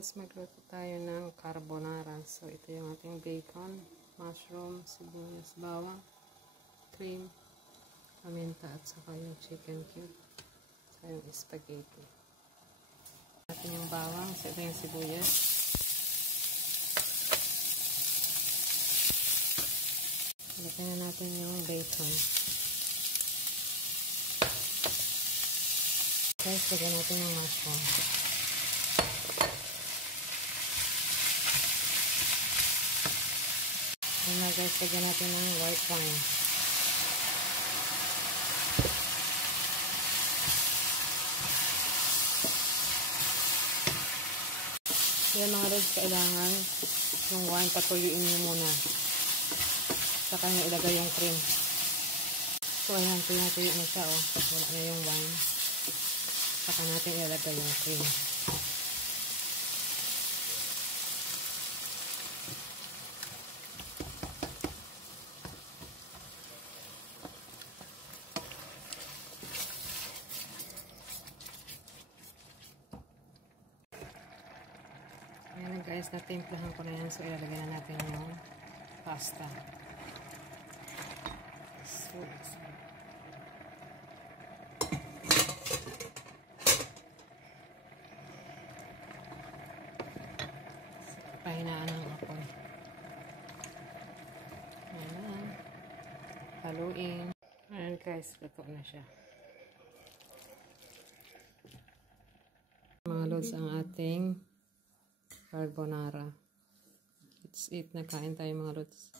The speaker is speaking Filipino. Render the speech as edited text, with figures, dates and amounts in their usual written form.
lods, magluto tayo ng carbonara. So, ito yung ating bacon, mushroom, sibuyas, bawang, cream, paminta, at saka yung chicken cube. So, yung spaghetti. Natin yung bawang, so ito yung sibuyas. Lagyan na natin yung bacon. Guys, lagyan natin yung mushroom. Ayan na guys, lagyan natin ng white wine. Ayan mga lods, kailangan yung wine patuyuin nyo muna. Saka nyo ilagay yung cream. So ayan, tuyo na siya oh. Wala na yung wine. Saka natin ilalagay yung cream. Ayan guys, natimplahan ko na yan. So ilalagay na natin yung pasta. So, pahinaan ng apoy. Ayan. Haluin. Ayan guys, luto na siya. Mga lods, ang ating carbonara. It's it. Nakain tayo mga lods.